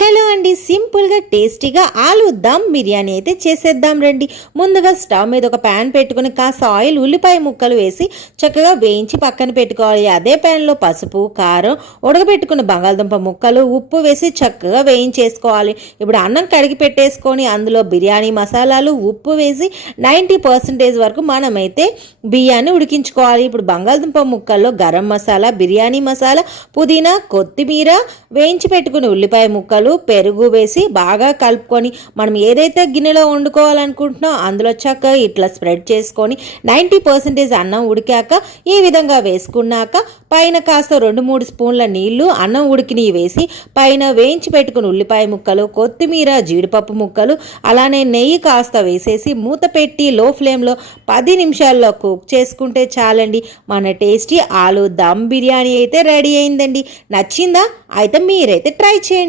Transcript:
Hello అండి, సింపుల్గా టేస్టీగా ఆలు దమ్ బిర్యానీ అయితే చేసేద్దాం రండి. ముందుగా స్టవ్ మీద ఒక ప్యాన్ పెట్టుకుని కాస్త ఆయిల్, ఉల్లిపాయ ముక్కలు వేసి చక్కగా వేయించి పక్కన పెట్టుకోవాలి. అదే ప్యాన్లో పసుపు, కారం, ఉడకబెట్టుకున్న బంగాళదుంప ముక్కలు, ఉప్పు వేసి చక్కగా వేయించేసుకోవాలి. ఇప్పుడు అన్నం కడిగి పెట్టేసుకొని అందులో బిర్యానీ మసాలాలు, ఉప్పు వేసి 90% వరకు మనమైతే బియ్యాన్ని ఉడికించుకోవాలి. ఇప్పుడు బంగాళదుంప ముక్కల్లో గరం మసాలా, బిర్యానీ మసాలా, పుదీనా, కొత్తిమీర, వేయించి పెట్టుకుని ఉల్లిపాయ ముక్కలు, పెరుగు వేసి బాగా కలుపుకొని మనం ఏదైతే గిన్నెలో వండుకోవాలనుకుంటున్నామో అందులో చక్కగా ఇట్లా స్ప్రెడ్ చేసుకొని 90% అన్నం ఉడికాక ఈ విధంగా వేసుకున్నాక పైన కాస్త 2-3 స్పూన్ల నీళ్లు అన్నం ఉడికిని వేసి పైన వేయించి పెట్టుకుని ఉల్లిపాయ ముక్కలు, కొత్తిమీర, జీడిపప్పు ముక్కలు, అలానే నెయ్యి కాస్త వేసేసి మూత పెట్టి లో ఫ్లేమ్లో 10 నిమిషాల్లో కుక్ చేసుకుంటే చాలండి. మన టేస్టీ ఆలు దమ్ బిర్యానీ అయితే రెడీ అయిందండి. నచ్చిందా? అయితే మీరైతే ట్రై చేయండి.